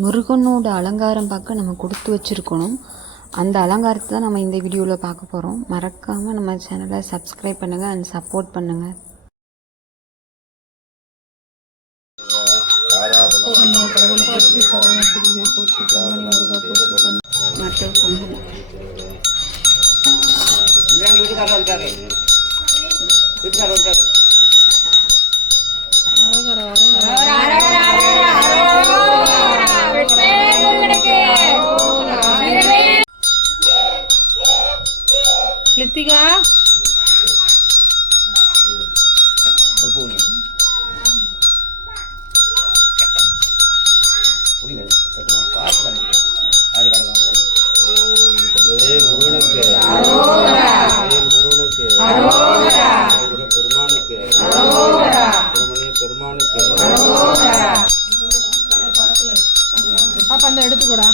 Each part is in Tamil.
முருகனோட அலங்காரம் பார்க்க நம்ம கொடுத்து வச்சுருக்கணும். அந்த அலங்காரத்தை தான் நம்ம இந்த வீடியோவில் பார்க்க போகிறோம். மறக்காமல் நம்ம சேனலை சப்ஸ்கிரைப் பண்ணுங்கள் அண்ட் சப்போர்ட் பண்ணுங்கள். கிருத்திகா பாப்பா அந்த எடுத்துக்கூடா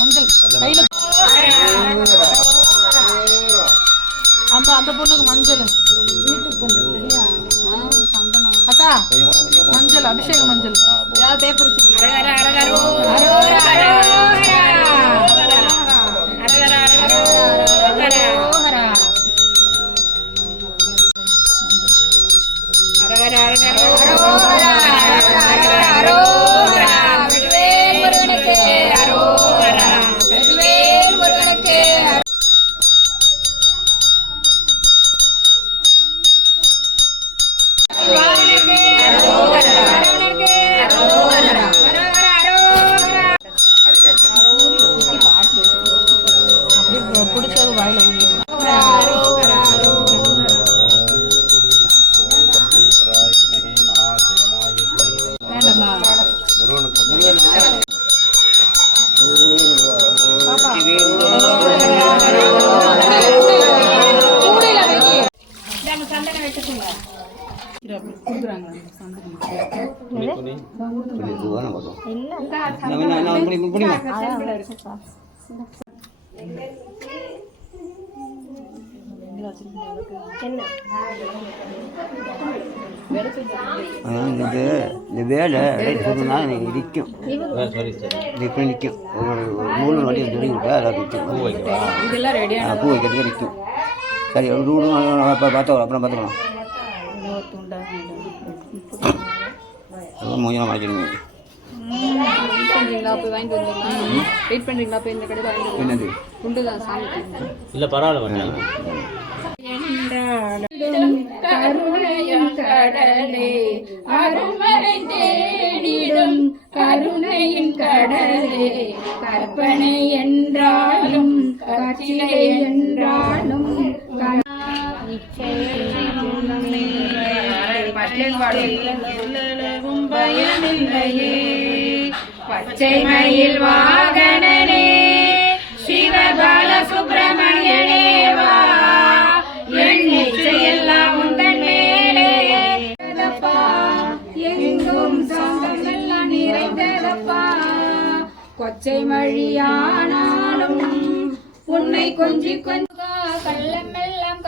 மஞ்சள் கையில அந்த பொண்ணுக்கு மஞ்சள் அக்கா மஞ்சள் அபிஷேக மஞ்சள் பேப்பர் பிடிச்சது வாயில இந்த வேலை சொன்னா எனக்கு நிற்கும் இப்படி நிற்கும் ஒரு 3 வாட்டி சொல்லி விட்டா அதை நிற்கும் பூ வைக்கிறதுக்கு நிற்கும். சரி ஒரு ரூடு பார்த்தோம் அப்புறம் பார்த்துக்கலாம். மூஞ்சலாம் வாங்கிடுங்க. என்னது இல்லை பரவாயில்ல கருணையும் கடலே அருமறை தேடிடும் கருணையின் கடலே கற்பனை என்றாலும் கச்சிலை என்றாலும் பயமில்லையே பச்சை மயில் வாகனனே சிவபால சுப்பிரமணியனே வா எல்லாம் உந்தன் மேலே எங்கும் சொந்தம் எல்லாம் நிறைந்ததப்பா கொச்சை மழியானாலும் உன்னை கொஞ்சி கள்ளம் எல்லாம்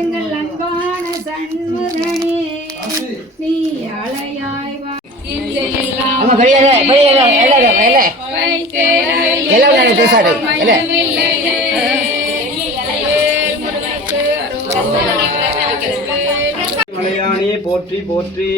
எங்கள் அன்பான சண்முகனே நீ அலையாய் மலையானே போற்றி போற்றி.